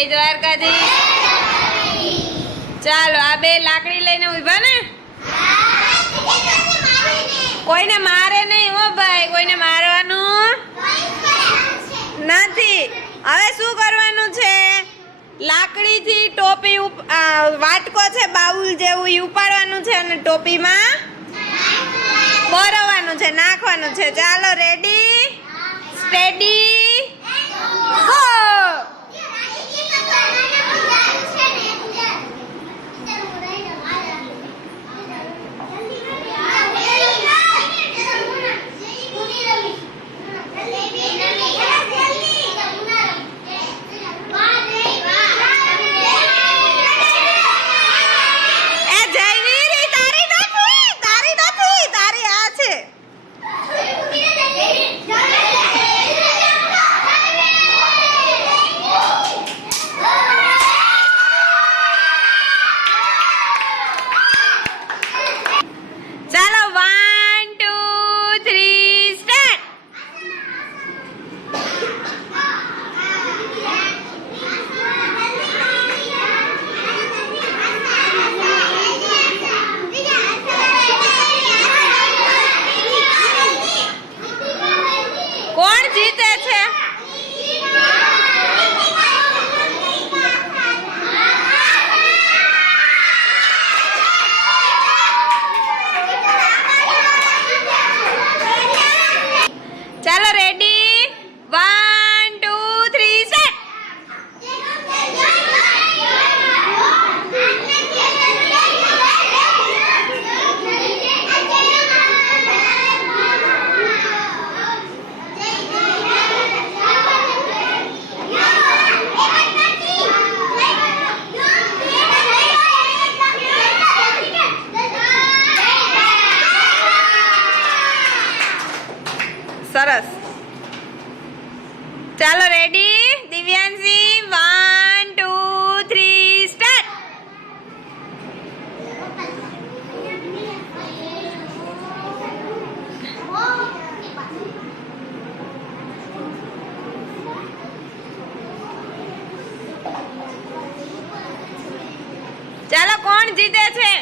જય દ્વારકાધીશ। ચાલો આ બે લાકડી લઈને ઊભા ને। કોઈને મારે નહીં હો ભાઈ, કોઈને મારવાનું નથી। હવે શું કરવાનું છે? લાકડીથી ટોપી વાટકો છે બાઉલ જેવું ઈ ઉપાડવાનું છે અને ટોપીમાં ભરવાનું છે, નાખવાનું છે। ચાલો રેડી સ્ટેડી ગો। કોણ જીતે છે? ચાલો રેડી 1 2 3 સ્ટાર્ટ। સરસ। ચાલો રેડી દિવ્યાંશી 1 2 3 સ્ટાર્ટ। ચાલો કોણ જીતે છે?